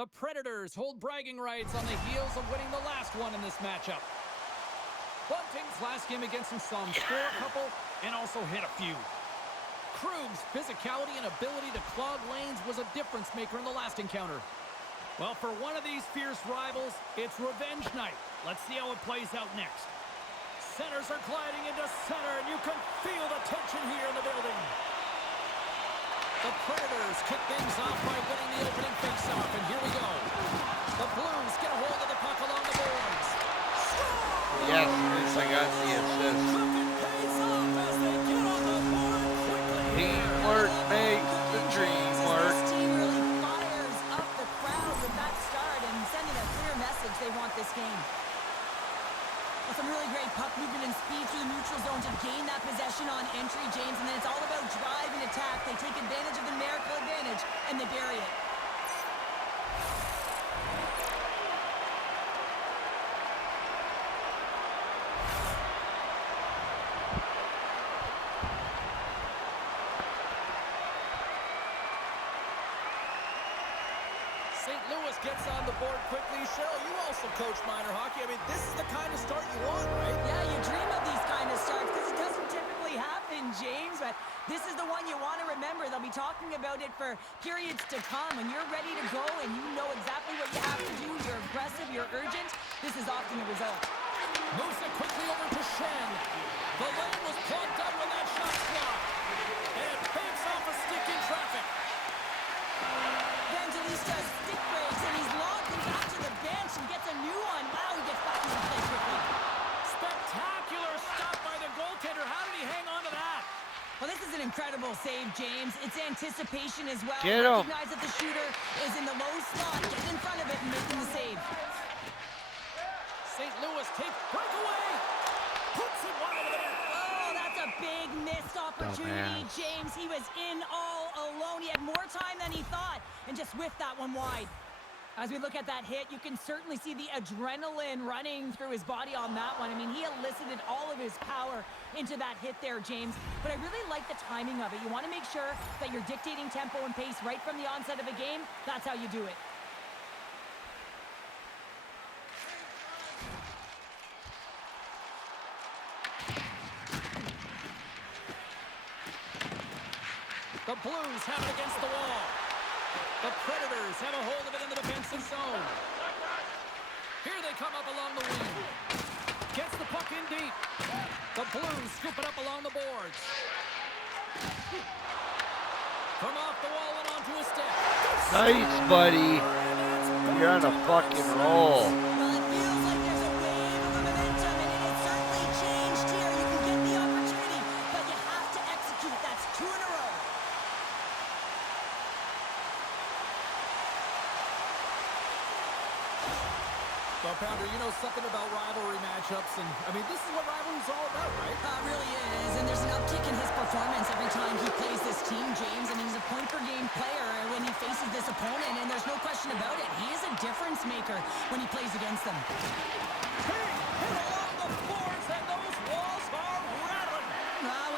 The Predators hold bragging rights on the heels of winning the last one in this matchup. Bunting's last game against him saw him score a couple and also hit a few. Krug's physicality and ability to clog lanes was a difference maker in the last encounter. Well, for one of these fierce rivals, it's revenge night. Let's see how it plays out next. Centers are gliding into center, and you can feel the tension here in the building. The Predators kick things off by winning the opening faceoff, and here we go. The Blues get a hold of the puck along the boards. Yes, I got the assist. Teamwork makes the dream work. This team really fires up the crowd with that start and sending a clear message they want this game. Well, some really great puck movement and speed through the neutral zone to gain that possession on entry, James, and then it's all about drive and attack. They take advantage of the numerical advantage, and they bury it. St. Louis gets on the board quickly. Cheryl, you also coach minor hockey. I mean, this is the kind of start you want, right? Yeah, you dream of these kind of starts because it doesn't typically happen, James, but this is the one you want to remember. They'll be talking about it for periods to come. When you're ready to go and you know exactly what you have to do, you're aggressive, you're urgent, this is often the result. Moves it quickly over to Shen. The lane was plugged up when that shot's blocked. And banks off a stick in traffic. Evangelista stick breaks, and he's logged him back to the bench and gets a new one. Wow, he gets back into play quickly. Spectacular stop by the goaltender. How did he hang on to that? Well, this is an incredible save, James. It's anticipation as well. Get him. Recognize that the shooter is in the low slot, get in front of it and making the save. St. Louis takes breakaway. Puts it wide of the net. Oh, that's a big missed opportunity, Dumbass. James. He was in all alone. He had more time than he thought and just whiffed that one wide. As we look at that hit, you can certainly see the adrenaline running through his body on that one. I mean, he elicited all of his power into that hit there, James. But I really like the timing of it. You want to make sure that you're dictating tempo and pace right from the onset of a game. That's how you do it. The Blues have it against the wall. The Predators have a hold of it in the defensive zone. Here they come up along the wing. Gets the puck in deep. The Blues scoop it up along the boards. From off the wall and onto a stick. Nice, buddy. You're on a fucking roll. Well, it feels like there's a wave of momentum, and it has certainly changed here. You can get the opportunity, but you have to execute. That's 2 in a row. Well, Pounder, you know something about rivalry matchups, and I mean, this is what rivalry's all about, right? Really is, and there's an uptick in his performance every time he plays this team, James. I mean, he's a point-per-game player when he faces this opponent, and there's no question about it. He is a difference maker when he plays against them. Hit along the boards, and those walls are rattling.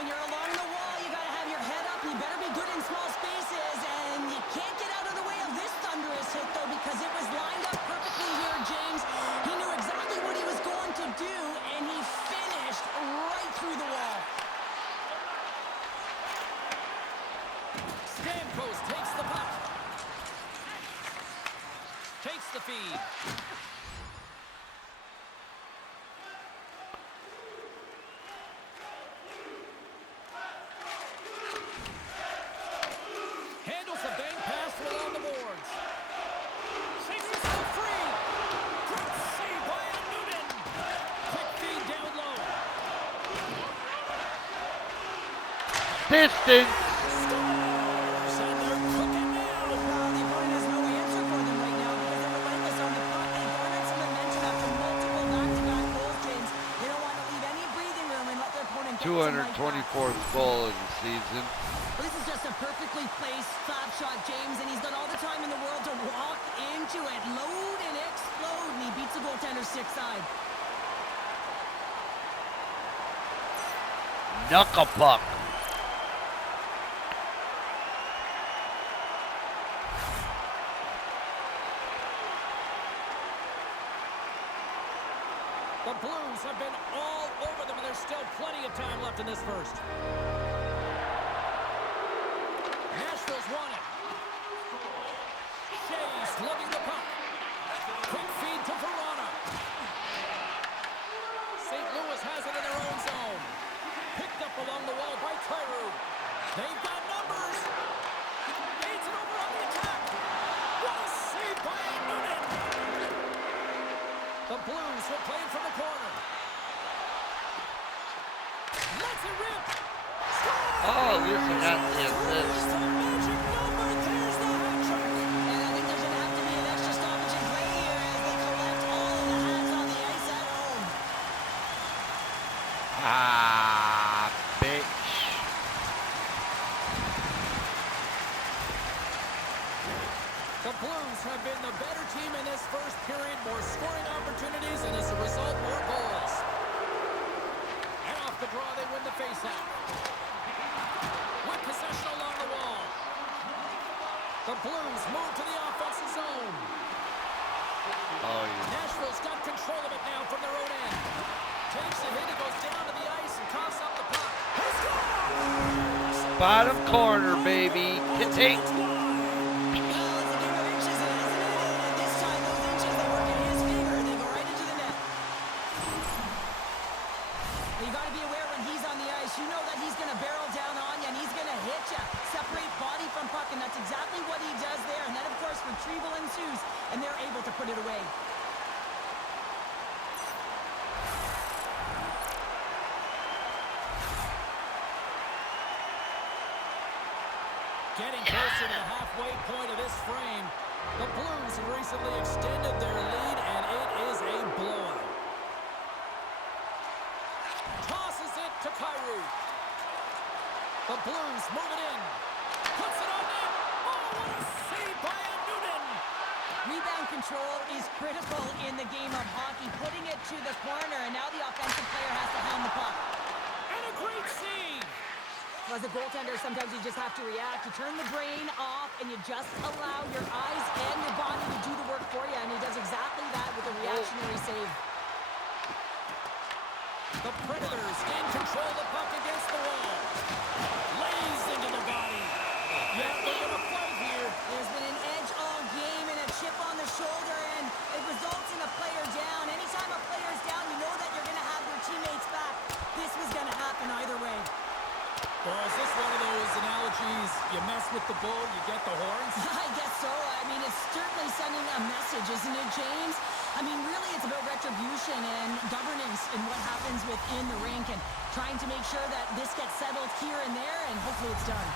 When you're along the wall, you got to have your head up. You better be good in small spaces, and you can't get out of the way of this thunderous hit, though, because it was lined up perfectly here, James. He knew exactly what he was going to do, and he finished right through the wall. Stamkos takes the puck. Takes the feed. Handles the bank pass along the boards. Shakes himself free. Great save by Noonan. Quick feed down low. Distance. And they're cooking now. The opponent has no answer for them right now because they're relentless on the puck. They garnered some momentum after multiple back-to-back goals, James. They don't want to leave any breathing room and let their opponent get some right back. 224th goal of the season. Well, this is just a perfectly placed slap shot, James, and he's got all the time in the world to walk into it, load and explode, and he beats the goaltender's stick side. Knuckle puck. Blues have been all over them, and there's still plenty of time left in this first. Nashville's won it. Shea slugging the puck. Quick feed to Verona. St. Louis has it in their own zone. Picked up along the wall by Kyrou. They've got numbers. Leads it over on the attack. What a save by Noonan. The Blues will play it from the corner. Lets it rip. Score! Oh, listen, that's the assist. The magic number. There's the hat trick. And I think there's going to have to be an extra stoppage in play here as they collect all of the hats on the ice at home. Ah, bitch. The Blues have been the better team in this first period. More scoring opportunities, and as a result, more goals. And off the draw, they win the faceoff. With possession along the wall. The Blues move to the offensive zone. Oh, yeah. Nashville's got control of it now from their own end. Takes a hit, it goes down to the ice and coughs up the puck. He scores! Bottom corner, baby. Contain. Well, it's a game of inches, isn't it? And this time, those inches, they work in his favor. They go right into the net. But you got to be aware when he's on the ice, you know that he's going to barrel down on you, and he's going to hit you. Separate body from puck, and that's exactly what he does there. And then, of course, retrieval ensues, and they're able to put it away. Getting closer to the halfway point of this frame. The Blues have recently extended their lead, and it is a blowout. Tosses it to Kyrou. The Blues move it in. Puts it on net. Oh, what a save by Noonan. Rebound control is critical in the game of hockey. Putting it to the corner, and now the offensive player has to hound the puck. And a great save. As a goaltender, sometimes you just have to react. You turn the brain off, and you just allow your eyes and your body to do the work for you, and he does exactly that with a reactionary save. The Predators gain control of the puck against the wall. Lays into the body. Yeah, they're going to fight here. There's been an edge all game and a chip on the shoulder, and it results in a player down. Anytime a player's down, you know that you're going to have your teammates back. This was going to happen either way. Well, is this one of those analogies, you mess with the bull, you get the horns? I guess so. I mean, it's certainly sending a message, isn't it, James? I mean, really, it's about retribution and governance and what happens within the rink and trying to make sure that this gets settled here and there, and hopefully it's done.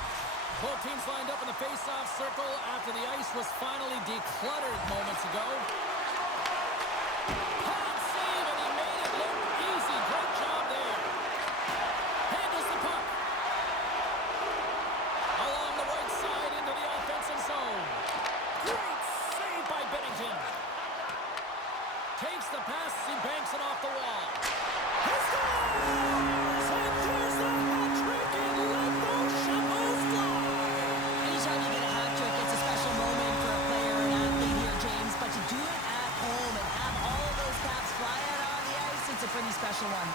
Both teams lined up in the face-off circle after the ice was finally decluttered moments ago. Hard save, and he made it look easy. Great job there. Handles the puck. Along the right side into the offensive zone. Great save by Binnington. Takes the pass, he banks it off the wall. He scores! And there's the hat trick, and let those shovels fly! Anytime you get a hat trick, it's a special moment for a player or an athlete here, James. But to do it at home and have all of those caps fly out on the ice, it's a pretty special one.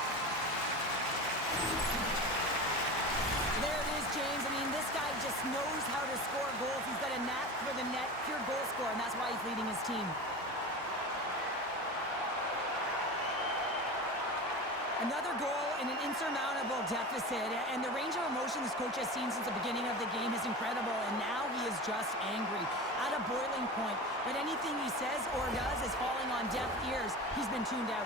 There it is, James. I mean, this guy just knows how to score goals. He's got a knack for the net, pure goal scorer, and that's why he's leading his team. Another goal in an insurmountable deficit, and the range of emotion this coach has seen since the beginning of the game is incredible, and now he is just angry, at a boiling point. But anything he says or does is falling on deaf ears. He's been tuned out.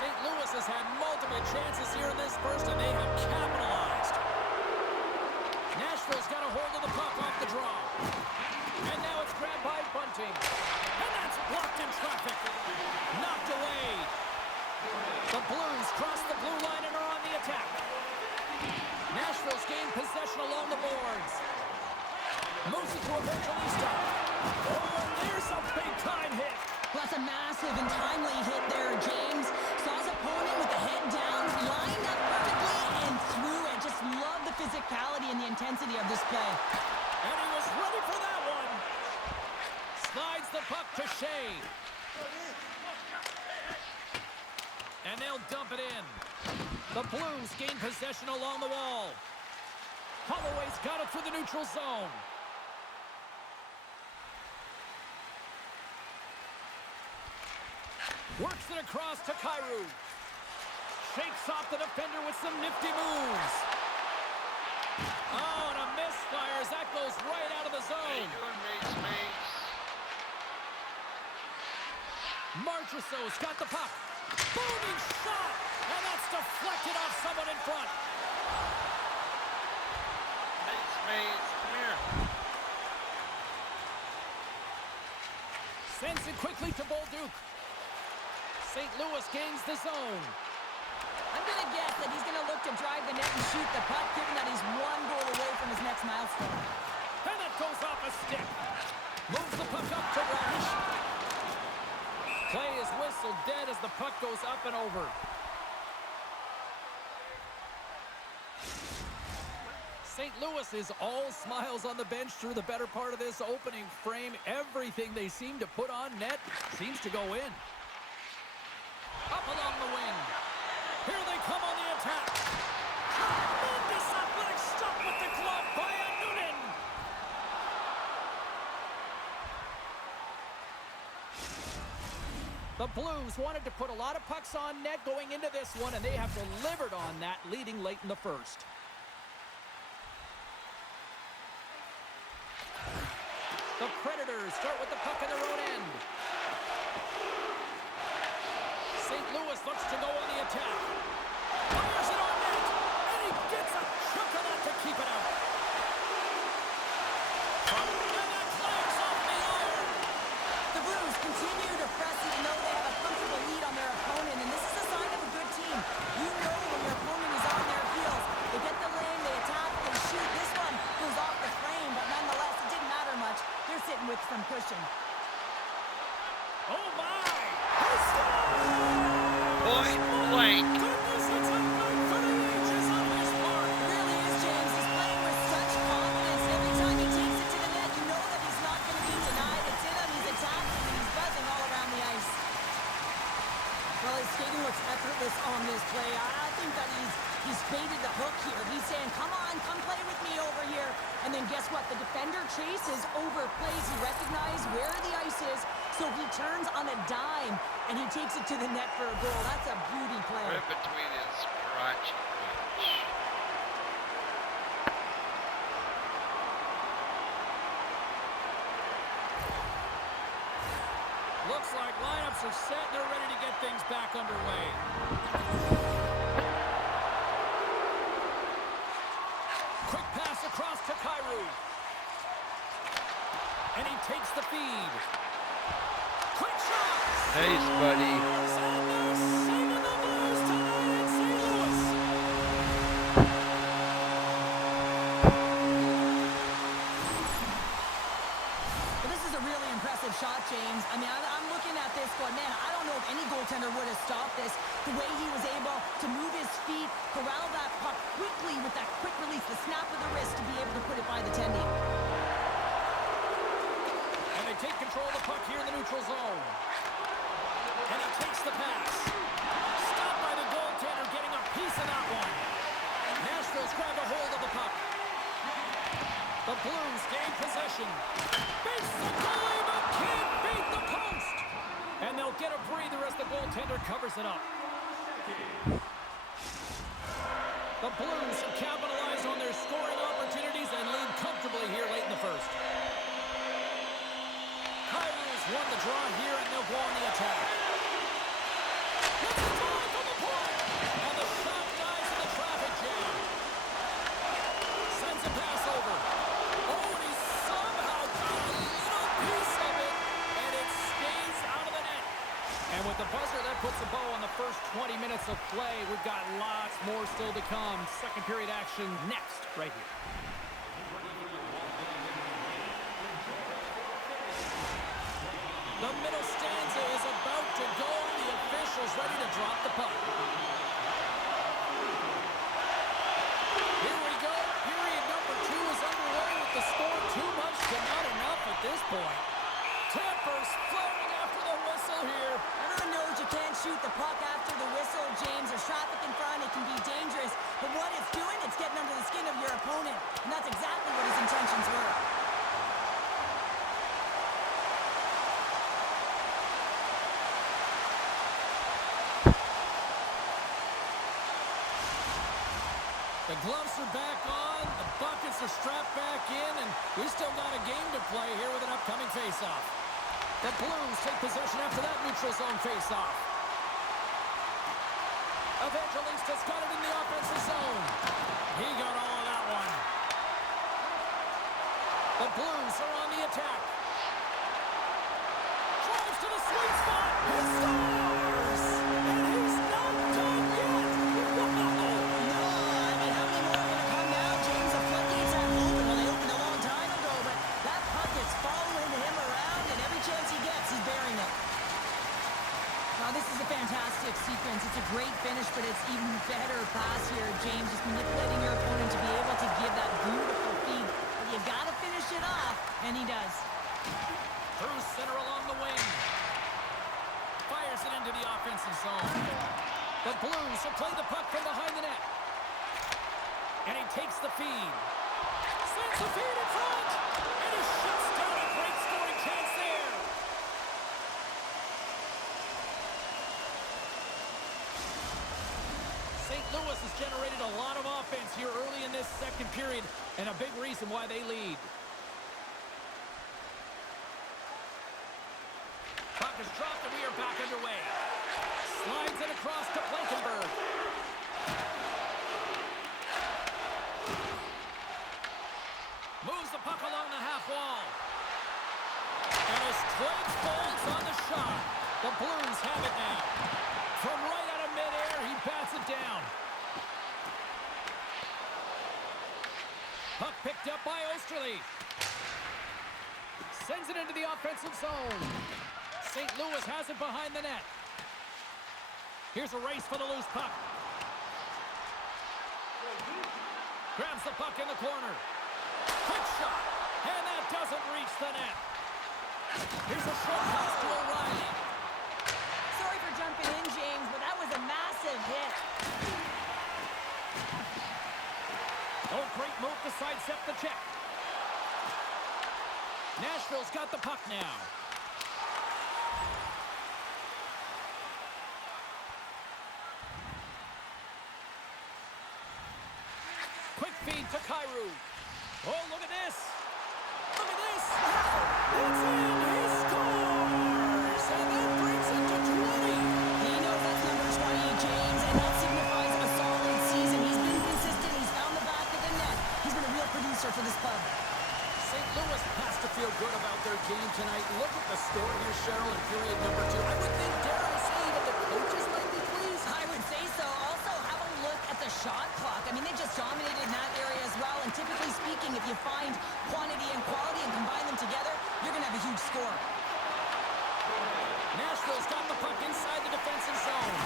St. Louis has had multiple chances here in this first, and they have capitalized. Nashville's got a hold of the puck off the draw. And now it's grabbed by Bunting. And that's blocked in traffic. Knocked away. The Blues cross the blue line and are on the attack. Nashville's gained possession along the boards. Moves it to Evangelista. Oh, and there's a big-time hit. That's a massive and timely hit there, James. Saw his opponent with the head down, lined up perfectly, and threw it. Just love the physicality and the intensity of this play. And he was ready for that one. Slides the puck to Shea. And they'll dump it in. The Blues gain possession along the wall. Holloway's got it through the neutral zone. Works it across to Kyrou. Shakes off the defender with some nifty moves. Oh, and a misfire as that goes right out of the zone. Marchessault's got the puck. Booming shot! And that's deflected off someone in front. Come here. Sends it quickly to Bolduc. St. Louis gains the zone. I'm going to guess that he's going to look to drive the net and shoot the puck, given that he's one goal away from his next milestone. And it goes off a stick. Moves the puck up to Rush. Play is whistled dead as the puck goes up and over. St. Louis is all smiles on the bench through the better part of this opening frame. Everything they seem to put on net seems to go in. Up along the wing. Here they come on the attack. Tremendous athletic stop with the glove by Noonan. The Blues wanted to put a lot of pucks on net going into this one, and they have delivered on that, leading late in the first. The Predators start with the puck in their own end. St. Louis looks to go on the attack. Fires it on net, and he gets a chunk of that to keep it out. And that clanks off the iron. The Blues continue to press even though they have a comfortable lead on their opponent, and this is a sign of a good team. You know when your opponent is on their heels. They get the lane, they attack, they shoot. This one goes off the frame, but nonetheless, it didn't matter much. They're sitting with some cushion. Oh, my! Point blank. Goodness, it's a night for the ages on his part. It really is, James. He's playing with such confidence. Every time he takes it to the net, you know that he's not going to be denied. It's in him, he's attacking, and he's buzzing all around the ice. Well, his skating looks effortless on this play. I think that he's baited the hook here. He's saying, come on, come play with me over here. And then guess what? The defender chases, overplays. He recognizes where the ice is, so he turns on a dime, and he takes it to the net for a goal. That's a beauty play. Right between his crotch and crotch. Looks like lineups are set. They're ready to get things back underway. Quick pass across to Kyrou. And he takes the feed. Quick shot! Nice, buddy. And they're saving the Blues tonight in St. Louis. Well, this is a really impressive shot, James. I mean, I'm looking at this going, man, I don't know if any goaltender would have stopped this. The way he was able to move his feet, corral that puck quickly with that quick release, the snap of the wrist to be able to put it by the tendy. And they take control of the puck here in the neutral zone. And he takes the pass. Stopped by the goaltender, getting a piece of that one. Nashville's grabbed a hold of the puck. The Blues gain possession. Beats the goalie, but can't beat the post. And they'll get a breather as the goaltender covers it up. The Blues capitalize on their scoring opportunities and lead comfortably here late in the first. Kyrou's won the draw here, and they'll go on the attack. Let's drive from the point! And the shot dies in the traffic jam. Sends a pass over. Oh, and he somehow got a little piece of it, and it stays out of the net. And with the buzzer, that puts a bow on the first 20 minutes of play. We've got lots more still to come. Second period action next, right here. The middle stanza is about to go. The official's ready to drop the puck. Here we go. Period number 2 is underway with the score too much to not enough at this point. Tampa's flaring after the whistle here. Everyone knows you can't shoot the puck after the whistle. And that's exactly what his intentions were. The gloves are back on, the buckets are strapped back in, and we still got a game to play here with an upcoming face-off. The Blues take possession after that neutral zone face-off. Evangelista's got it in the offensive zone. He got all of that one. The Blues are on the attack. Drives to the sweet spot. He scores! And he's not done yet. Wow! This is a fantastic sequence. It's a great finish, but it's even better pass here. James just manipulating your opponent to be able to give that beautiful feed. But you got to finish it off, and he does. Through center along the wing. Fires it into the offensive zone. The Blues will play the puck from behind the net. And he takes the feed. Sends the feed in front. And he shuts down a great scoring chance there. St. Louis has generated a lot of offense here early in this second period, and a big reason why they lead. Puck is dropped, and we are back underway. Slides it across to Blankenberg. Moves the puck along the half wall. And his twig folds on the shot. The Blues have it now. From right out of midair, he bats it down. Puck picked up by Osterley. Sends it into the offensive zone. St. Louis has it behind the net. Here's a race for the loose puck. Grabs the puck in the corner. Quick shot. And that doesn't reach the net. Here's a short pass to O'Reilly. Sorry for jumping in, James, but that was a massive hit. Oh, great move to sidestep the check. Nashville's got the puck now. Quick feed to Kyrou. Oh, look at this. Look at this. It's in. He scores. And that brings it to 20. He knows that's number 20, James, and that signifies a solid season. He's been consistent. He's found the back of the net. He's been a real producer for this club. St. Louis has to feel good about their game tonight. Look at the score here, Cheryl, in period number 2. I would think, dare I say, that the coaches might be pleased. I would say so. Also, have a look at the shot clock. I mean, they just dominated in that area as well. And typically speaking, if you find quantity and quality and combine them together, you're going to have a huge score. Nashville's got the puck inside the defensive zone.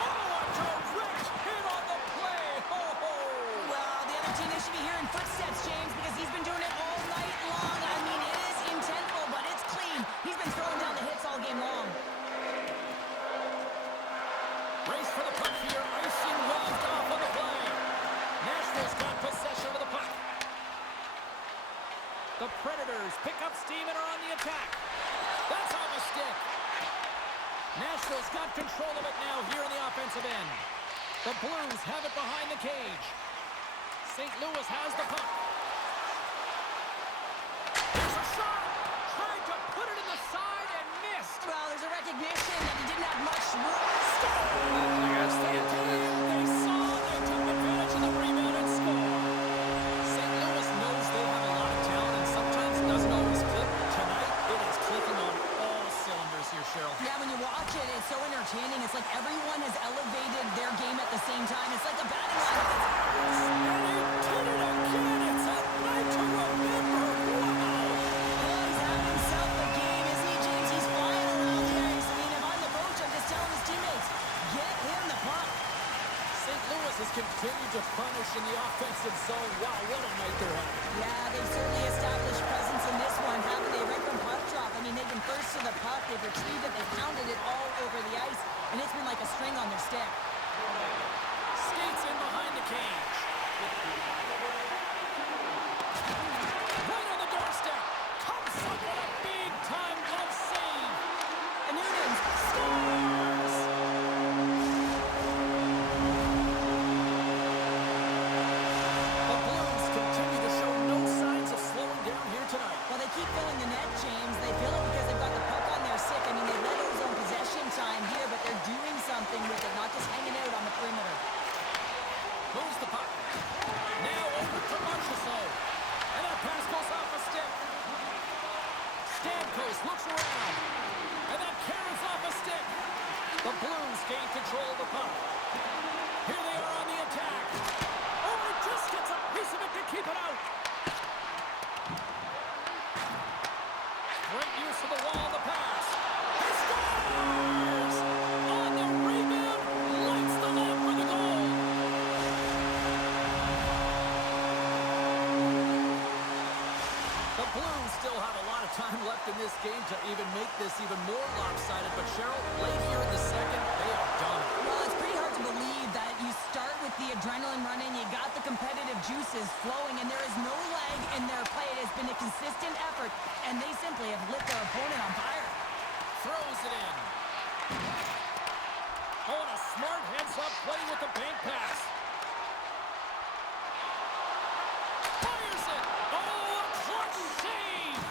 Oh, a direct hit on the play. Oh, well, the other team, they should be hearing footsteps, James, because he's been doing it all night long. I mean, it is intentful, but it's clean. He's been throwing down the hits all game long. Race for the puck here. Icing waved off on the play. Nashville's got possession of the puck. The Predators pick up steam and are on the attack. That's off a stick. Nashville's got control of it now here in the offensive end. The Blues have it behind the cage. St. Louis has the puck. There's a shot. Tried to put it in the side and missed. Well, there's a recognition that he didn't have much room. That's the intent. They saw, they took advantage of the rebound and scored. St. Louis knows they have a lot of talent and sometimes doesn't always click. Tonight, it is clicking on all cylinders here, Cheryl. Yeah, when you watch it, it's so entertaining. It's like everyone has elevated their game at the same time. It's like a batting lineup. And he did it again. It's a night to remember. Wow. Oh, he's having himself a game, isn't he, James? He's flying around the ice. I mean, if I'm the coach, I'm just telling his teammates, get him the puck. St. Louis has continued to punish in the offensive zone. Wow, what a night they're having. Yeah, they've certainly established presence in this one, haven't they? Right from puck drop. I mean, they've been first to the puck. They've retrieved it. They've pounded it all over the ice, and it's been like a string on their stick. Skates in behind the cage. time left in this game to even make this even more lopsided. But Cheryl, late here in the second, they are done. Well, it's pretty hard to believe that you start with the adrenaline running, you got the competitive juices flowing, and there is no lag in their play. It has been a consistent effort, and they simply have lit their opponent on fire. Throws it in. Oh, and a smart heads-up play with the bank pass. Fires it. Oh, a clutch save.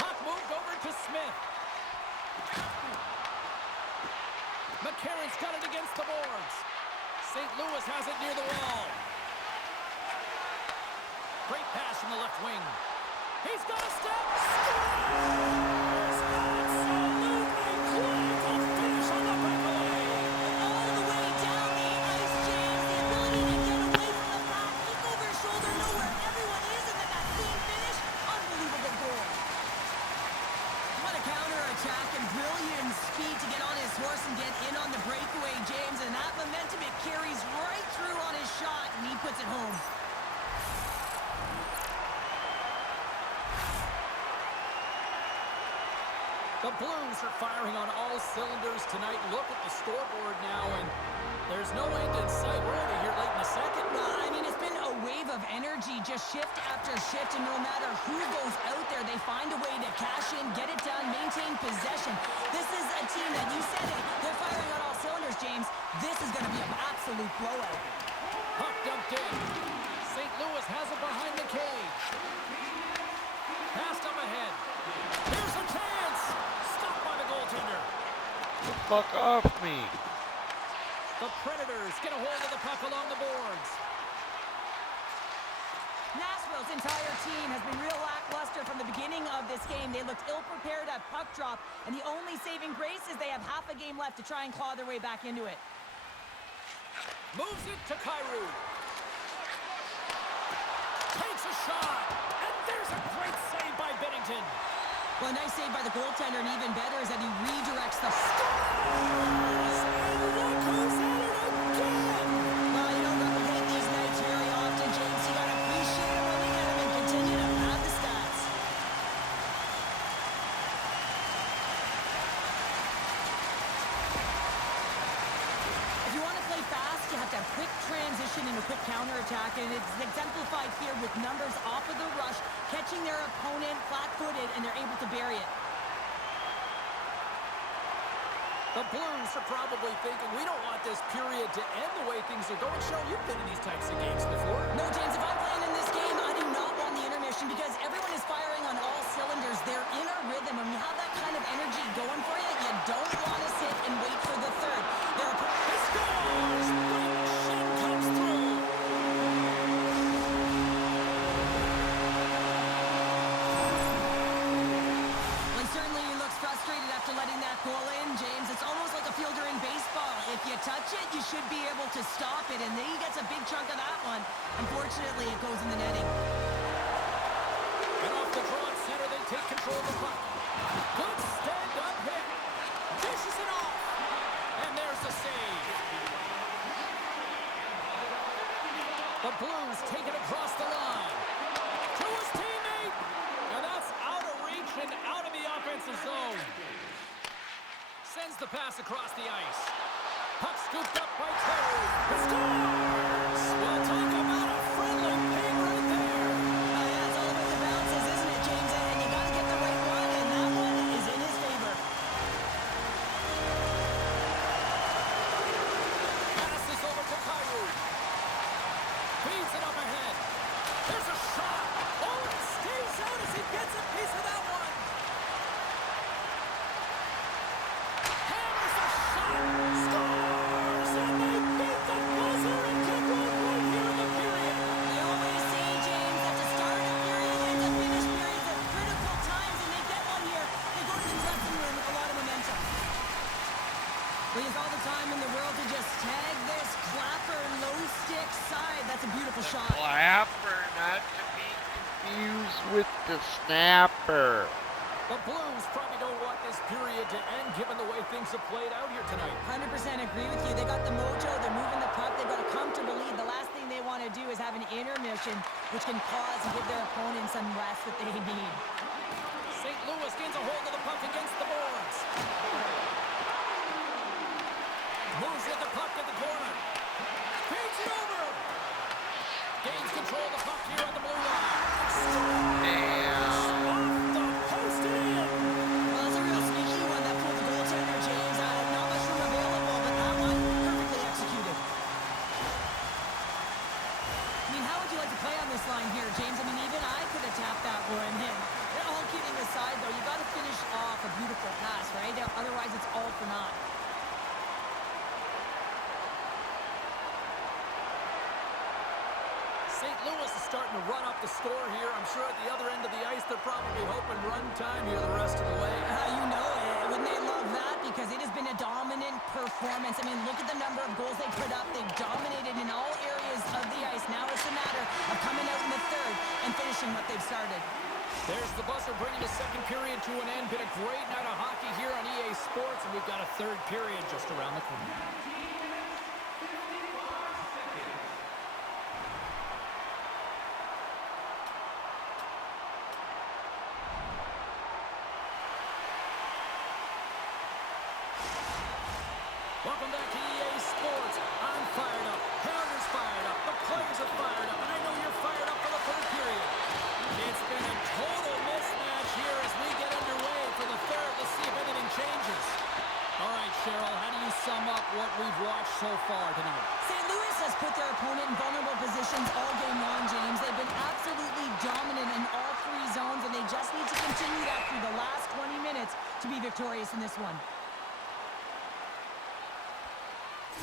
Puck moved over to Smith. McCarron's got it against the boards. St. Louis has it near the wall. Great pass from the left wing. He's got a step. Scores! Absolutely clinical finish on the breakaway. All the way down the ice, James. The ability to get away from the puck, look over his shoulder, know where everyone is, and then that clean finish. Unbelievable goal. What a counter-attack and brilliant speed to get on his horse and get in on the breakaway, James. And that momentum, it carries right through on his shot, and he puts it home. The Blues are firing on all cylinders tonight. Look at the scoreboard now, and there's no end in sight. We're only here late in the second. Well, I mean, it's been a wave of energy, just shift after shift, and no matter who goes out there, they find a way to cash in, get it done, maintain possession. This is a team that, you said it, they're firing on all cylinders, James. This is going to be an absolute blowout. Puck dumped in. St. Louis has it behind the cage. Passed up ahead. Here's a chance. Stopped by the goaltender. The fuck off me. The Predators get a hold of the puck along the boards. Nashville's entire team has been real lackluster from the beginning of this game. They looked ill-prepared at puck drop, and the only saving grace is they have half a game left to try and claw their way back into it. Moves it to Kyrou. Takes a shot, and there's a great save by Bennington. Well, a nice save by the goaltender, and even better is that he redirects the... Scores! And look who's at it again! Well, you don't replicate these nights very often, James. You got to appreciate it when we get them and continue to pad the stats. If you want to play fast, you have to have quick transition and a quick counterattack, and it's exemplified here with numbers off of the rush, catching their opponent flat-footed, and they're able to bury it. The Blues are probably thinking, we don't want this period to end the way things are going. Cheryl, you've been in these types of games before. No, James, if I'm playing in this game, I do not want the intermission because everyone is firing on all cylinders. They're in a rhythm, and when you have that kind of energy going for you, you don't want to sit and wait for the third. He scores! Brayden Schenn comes through. Well, certainly he looks frustrated after letting that goal in, James. It's almost like a fielder in baseball. If you touch it, you should be able to stop it, and then he gets a big chunk of that one. Unfortunately, it goes in the netting. And off the draw at center, they take control of the puck. Good stand-up hit. Dishes it off. And there's the save. The Blues take it across the line. To his teammate. And that's out of reach and out of the offensive zone. Sends the pass across the ice. Puck scooped up by Terry. Scores! We'll talk about a friendly pig right there. Yeah, it's all about the bounces, isn't it, James? And you got to get the right one, and that one is in his favor. Passes over to Kyrou. Feeds it up ahead. There's a shot. Oh, it stays out as he gets a piece of that one. Hammers a shot. Scores! And they beat the buzzer and kick one right here in the period. We always say, James, that to start a period and to finish periods are critical times, and they get one here. They go to the dressing room with a lot of momentum. We have all the time in the world to just tag this Clapper low stick side. That's a beautiful shot. Clapper, not to be confused with the snapper. The Blues probably don't want this period to end given the way things have played out here tonight. 100% agree with you. They got the mojo. They're moving the puck. They've got a comfortable lead. The last thing they want to do is have an intermission, which can pause and give their opponents some rest that they need. St. Louis gains a hold of the puck against the boards. Moves with the puck at the corner. Feeds it over. Gains control of the puck here on the blue line. Off the post and in. Well, it's a real sneaky one that pulled the goaltender, James. Not much room available, but that one perfectly executed. I mean, how would you like to play on this line here, James? I mean, even I could have tapped that one in. All kidding aside, though, you got to finish off a beautiful pass, right? Otherwise, it's all for naught. St. Louis is starting to run up the score here. I'm sure at the other end of the ice, they're probably hoping run time here the rest of the way. You know it. Wouldn't they love that? Because it has been a dominant performance. I mean, look at the number of goals they put up. They've dominated in all areas of the ice. Now it's a matter of coming out in the third and finishing what they've started. There's the buzzer bringing the second period to an end. Been a great night of hockey here on EA Sports, and we've got a third period just around the corner. Welcome back to EA Sports. I'm fired up. Pounders fired up. The players are fired up. And I know you're fired up for the third period. It's been a total mismatch here as we get underway for the third. Let's see if anything changes. All right, Cheryl, how do you sum up what we've watched so far tonight? St. Louis has put their opponent in vulnerable positions all game long, James. They've been absolutely dominant in all three zones, and they just need to continue that through the last 20 minutes to be victorious in this one.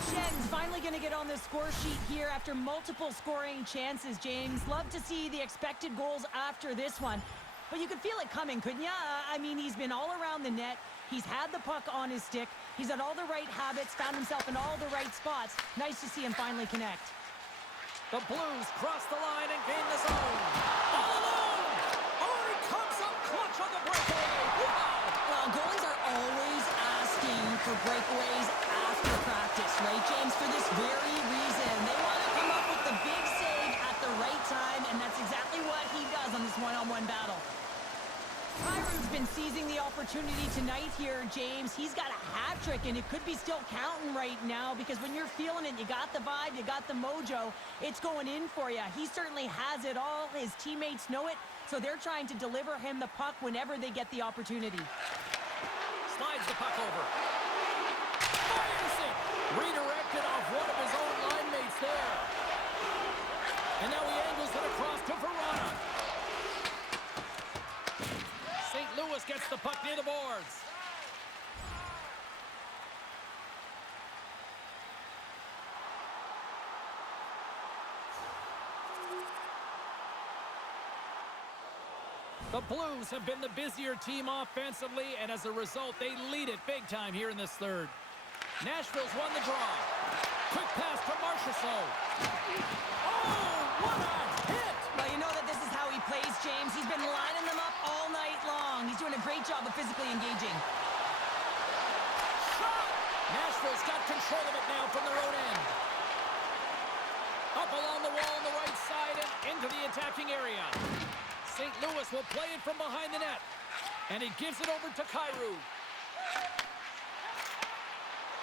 Shen's finally going to get on the score sheet here after multiple scoring chances, James. Love to see the expected goals after this one. But you could feel it coming, couldn't you? I mean, he's been all around the net. He's had the puck on his stick. He's had all the right habits, found himself in all the right spots. Nice to see him finally connect. The Blues cross the line and gain the zone. All alone! Oh, he comes up clutch on the breakaway. Wow! Well, goalies are always asking for breakaways after practice, right, James? For this very reason. They want to come up with the big save at the right time, and that's exactly what he does on this one-on-one battle. Kyron's been seizing the opportunity tonight here, James. He's got a hat trick, and it could be still counting right now because when you're feeling it, you got the vibe, you got the mojo, it's going in for you. He certainly has it all. His teammates know it, so they're trying to deliver him the puck whenever they get the opportunity. Slides the puck over. Fires it! Redirected off one of his own line mates there. And now he angles it across to Verona. St. Louis gets the puck near the boards. The Blues have been the busier team offensively, and as a result, they lead it big time here in this third. Nashville's won the draw. Quick pass to Marchessault. Oh, what a hit! Well, you know that this is how he plays, James. He's been lining them up all night long. He's doing a great job of physically engaging. Shot! Nashville's got control of it now from their own end. Up along the wall on the right side and into the attacking area. St. Louis will play it from behind the net. And he gives it over to Kyrou.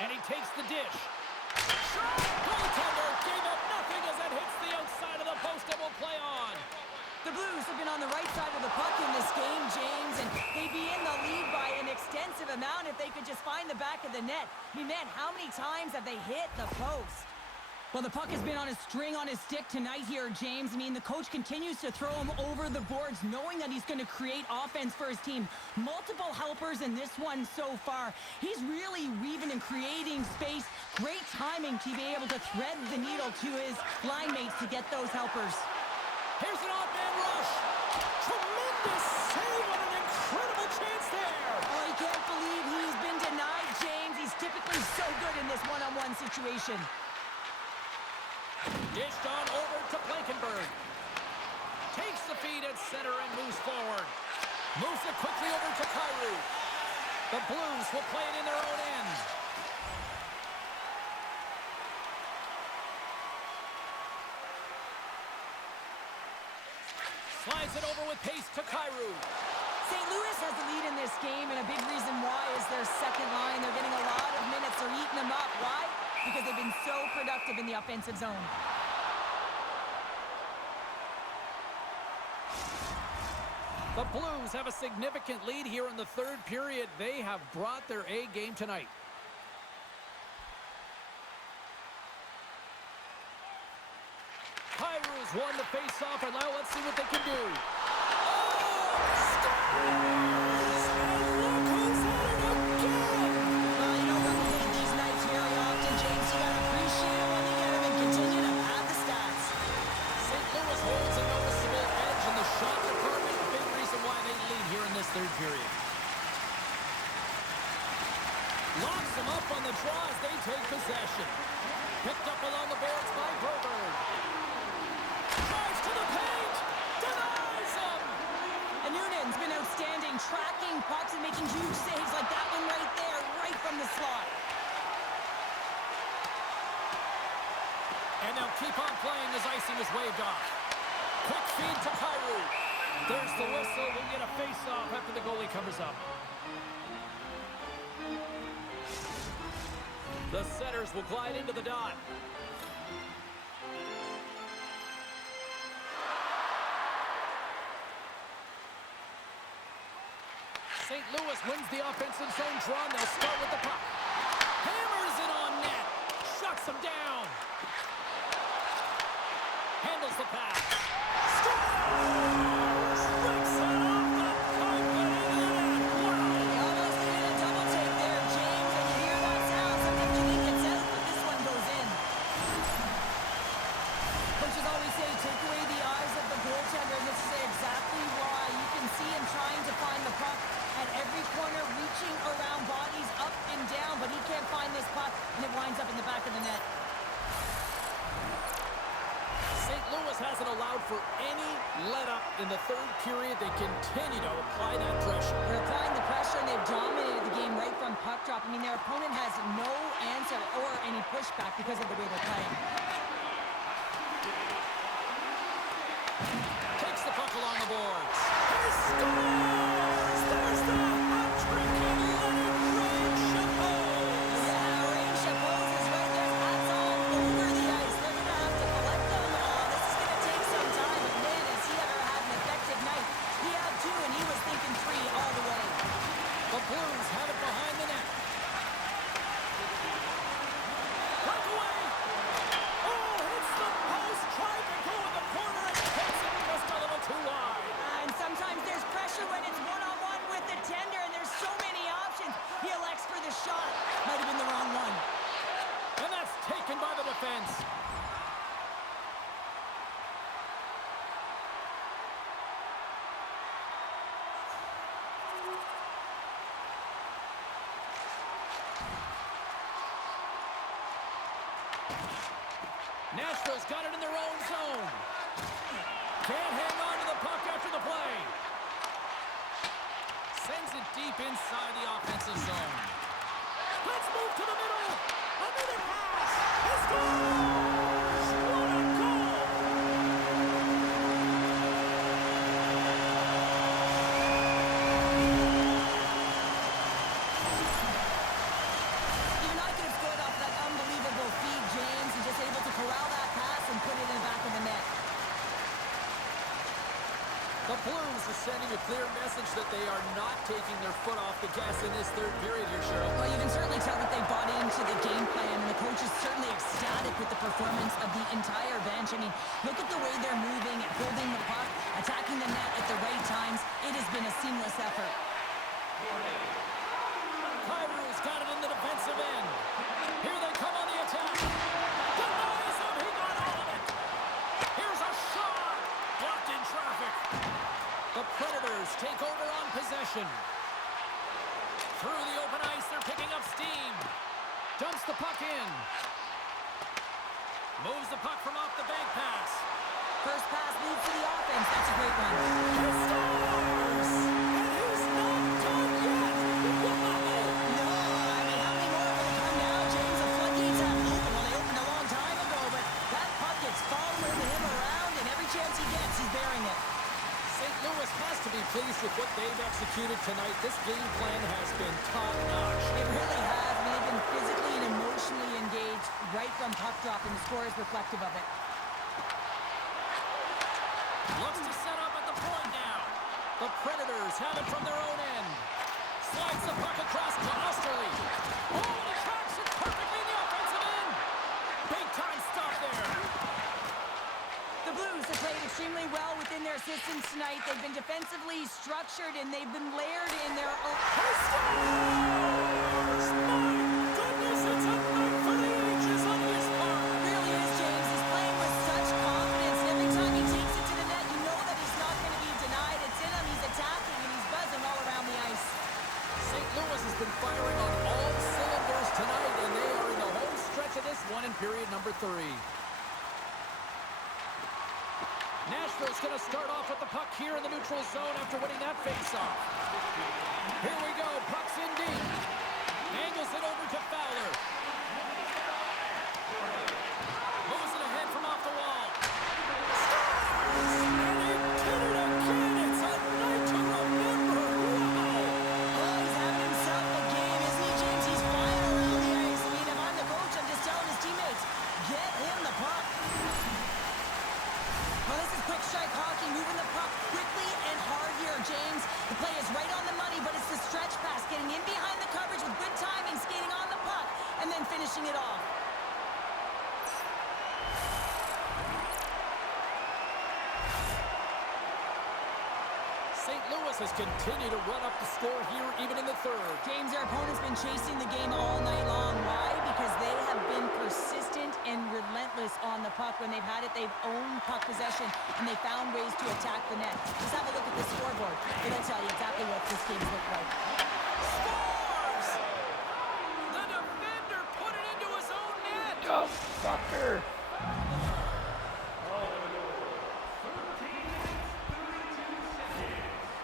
And he takes the dish. Shot! Goaltender gave up nothing as it hits the outside of the post and will play on. The Blues have been on the right side of the puck in this game, James, and they'd be in the lead by an extensive amount if they could just find the back of the net. I mean, man, how many times have they hit the post? Well, the puck has been on a string on his stick tonight here, James. I mean, the coach continues to throw him over the boards, knowing that he's going to create offense for his team. Multiple helpers in this one so far. He's really weaving and creating space. Great timing to be able to thread the needle to his line mates to get those helpers. Here's an odd-man rush. Tremendous save on an incredible chance there. Oh, I can't believe he's been denied, James. He's typically so good in this one-on-one situation. Dished on over to Blankenberg. Takes the feed at center and moves forward. Moves it quickly quickly over to Kyrou. The Blues will play it in their own end. Slides it over with pace to Kyrou. St. Louis has the lead in this game, and a big reason why is their second line. They're getting a lot of minutes. They're eating them up. Why? Because they've been so productive in the offensive zone. The Blues have a significant lead here in the third period. They have brought their A game tonight. Kyrou's won the face-off, and now let's see what they can do. Well, you don't replicate these nights very often, James. You gotta appreciate it when you get them and continue to pad the stats. St. Louis holds a noticeable edge in the shot department. A big reason why they lead here in this third period. Locks them up on the draw as they take possession. Picked up along the boards by Broberg. Drives to the paint. Denies him. And Noonan's been outstanding, tracking pucks and making huge saves like that one right there, right from the slot. And they'll keep on playing as icing is waved off. Quick feed to Kyrou. There's the whistle. We'll get a face-off after the goalie covers up. The Setters will glide into the dot. St. Louis wins the offensive zone draw, and they'll start with the puck. Hammers it on net. Shuts them down. Handles the pass. Scores! Breaks it off the carpet into the net. Wow! They almost did a double take there, James, and you hear that sound. Sometimes you think it's out, but this one goes in. Coaches always say, take away the eyes of the goaltender, and this is exactly why. You can see him trying to find the puck at every corner, reaching around bodies up and down, but he can't find this puck, and it winds up in the back of the net. St. Louis hasn't allowed for any let-up in the third period. They continue to apply that pressure. They're applying the pressure, and they've dominated the game right from puck drop. I mean, their opponent has no answer or any pushback because of the way they're playing. Takes the puck along the boards. He scores! There's the hat-trick of Leonard Rain-Chapeau. Yeah, Rain-Chapeau is right there. Hats all over the ice. They're going to have to collect them. This is going to take some time, but man, has he ever had an effective night. He had two, and he was thinking three all the way. The Blues have it behind the net. Breakaway! Oh, hits the post. Tried to go in the corner and hits it just a little too wide. And sometimes there's pressure when it's one-on-one with the tender, and there's so many options. He elects for the shot. Might have been the wrong one. And that's taken by the defense. Nashville's got it in their own zone. Can't hang on to the puck after the play. Sends it deep inside the offensive zone. Let's move to the middle. Another pass. He scores! What a goal! Even I could have scored off that unbelievable feed, James. He's just able to corral that pass and put it in the back of the net. The Blues are sending a clear message that they are not taking their foot off the gas in this third period here, Cheryl. Well, you can certainly tell that they bought into the game plan, and the coach is certainly ecstatic with the performance of the entire bench. I mean, look at the way they're moving, holding the puck, attacking the net at the right times. It has been a seamless effort. Kyrou's got it in the defensive end. Here they come on the attack. Denies him. He got all of it. Here's a shot. Blocked in traffic. The Predators take over on possession. Through the open ice, they're picking up steam. Dumps the puck in. Moves the puck from off the bank pass. First pass leads to the offense. That's a great one. He scores! And he's not has to be pleased with what they've executed tonight. This game plan has been top-notch. It really has. I mean, they've been physically and emotionally engaged right from puck drop, and the score is reflective of it. Looks to set up at the point now. The Predators have it from their own end. Slides the puck across to Osterley. Oh, and he tracks it perfectly in the offensive end. Big time stop there. The Blues have played extremely well within their systems tonight. They've been defensively structured, and they've been layered in their own... Scores! My goodness, it's a night for the ages on his part. It really is, James. He's playing with such confidence. Every time he takes it to the net, you know that he's not going to be denied. It's in him. He's attacking, and he's buzzing all around the ice. St. Louis has been firing on all cylinders tonight, and they are in the home stretch of this one in period number 3. Nashville's going to start off with the puck here in the neutral zone after winning that face-off. Here we go. Puck's in deep. Angles it over to Fowler. Moves it ahead from off the wall. Scores! And he did it again. It's a night to remember. Wow! Oh, he's having himself a game, isn't he, James? He's flying around the ice. I mean, if I'm the coach, I'm just telling his teammates, get him the puck. Well, this is quick strike hockey, moving the puck quickly and hard here, James. The play is right on the money, but it's the stretch pass, getting in behind the coverage with good timing, skating on the puck, and then finishing it off. St. Louis has continued to run up the score here even in the third. James, their opponent's been chasing the game all night long. Why? Because they have been persistent and relentless on the puck. When they've had it, they've owned puck possession, and they found ways to attack the net. Just have a look at the scoreboard. It'll tell you exactly what this game's looked like. Scores! The defender put it into his own net. Oh, fucker.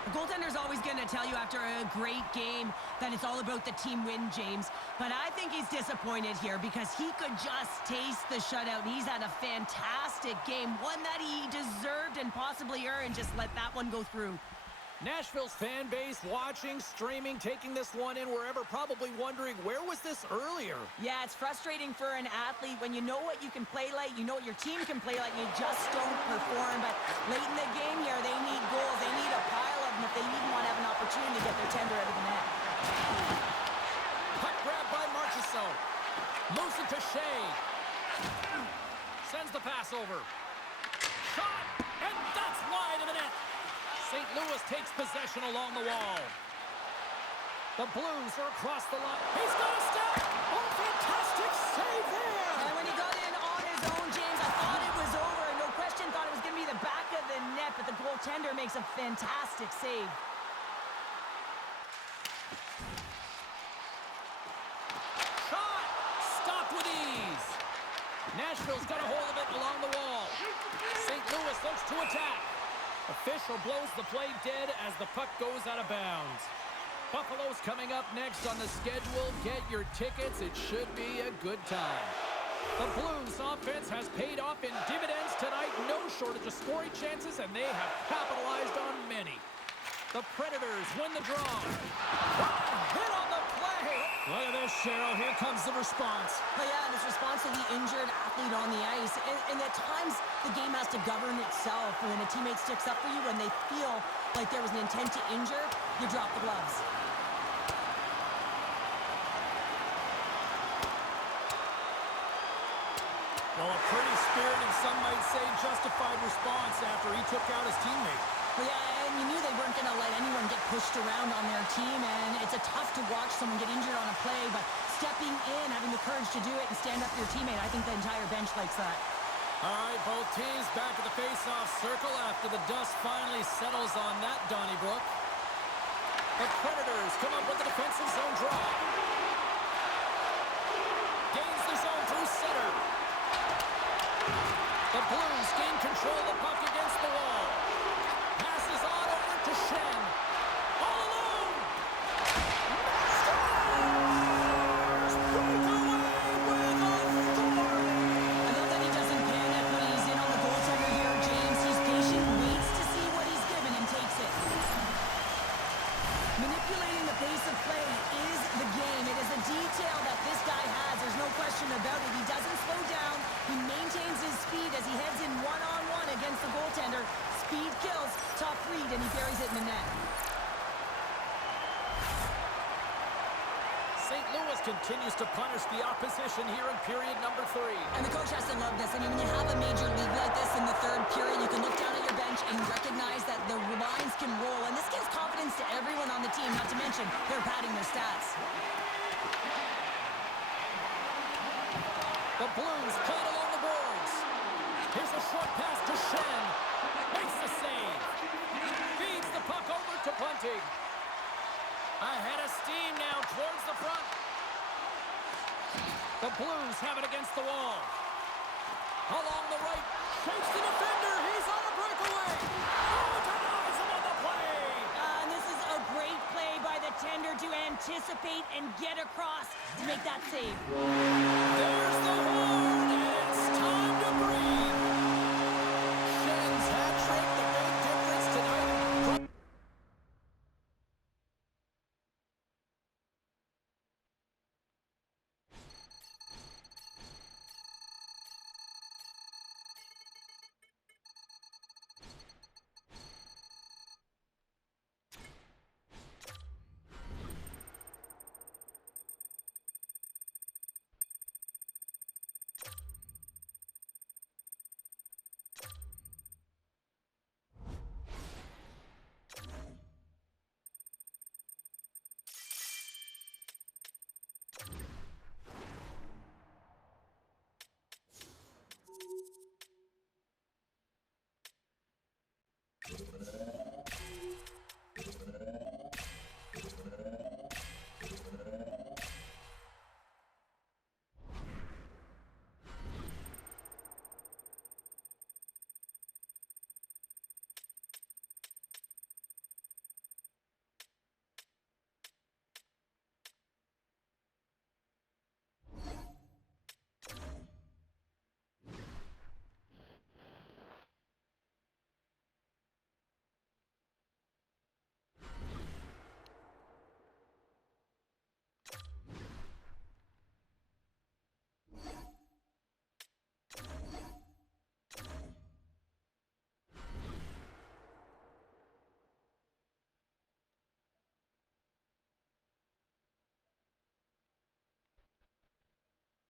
The goaltender's always going to tell you after a great game that it's all about the team win, James. But I think he's disappointed here because he could just taste the shutout. He's had a fantastic game, one that he deserved and possibly earned. Just let that one go through. Nashville's fan base watching, streaming, taking this one in wherever, probably wondering, where was this earlier? Yeah, it's frustrating for an athlete when you know what you can play like, you know what your team can play like, and you just don't perform. But late in the game here, they need goals. They need a pile of them if they even want to have an opportunity to get their tender out of the net. Puck grab by Marchessault. Moves it to Shea. Sends the pass over. Shot, and that's wide of the net. St. Louis takes possession along the wall. The Blues are across the line. He's got a step. Oh, fantastic save there. And when he got in on his own, James, I thought it was over. No question, thought it was going to be the back of the net, but the goaltender makes a fantastic save. Shot. Stopped with ease. Nashville's got a hold of it along the wall. St. Louis looks to attack. Official blows the play dead as the puck goes out of bounds. Buffalo's coming up next on the schedule. Get your tickets. It should be a good time. The Blues offense has paid off in dividends tonight. No shortage of scoring chances, and they have capitalized on many. The Predators win the draw. What a hit on the play. Look at this, Cheryl. Here comes the response. Oh, yeah, and it's response to the injured athlete on the ice. And at times, the game has to govern itself. When a teammate sticks up for you, when they feel like there was an intent to injure, you drop the gloves. Well, a pretty spirited, some might say justified response after he took out his teammate. Well, yeah, and you knew they weren't going to let anyone get pushed around on their team, and it's a tough to watch someone get injured on a play, but stepping in, having the courage to do it and stand up for your teammate, I think the entire bench likes that. All right, both teams back at the face-off circle after the dust finally settles on that Donnybrook. The Predators come up with the defensive zone draw. Gains the zone through center. The Blues gain control of the puck against the wall. Passes on over to Shen. All alone. Scores! Breakaway with authority. I love that he doesn't panic when he's in on the goaltender here, James. He's patient, waits to see what he's given, and takes it. and he buries it in the net. St. Louis continues to punish the opposition here in period number 3. And the coach has to love this. I mean, when you have a major league like this in the third period, you can look down at your bench and recognize that the lines can roll. And this gives confidence to everyone on the team, not to mention they're padding their stats. The Blues play it along the boards. Here's a short pass to Shen. Makes the save. Feeds the puck over to Bunting. Ahead of steam now towards the front. The Blues have it against the wall. Along the right. Shakes the defender. He's on a breakaway. Oh, denies him on the play. And this is a great play by the tender to anticipate and get across to make that save. There's the horn.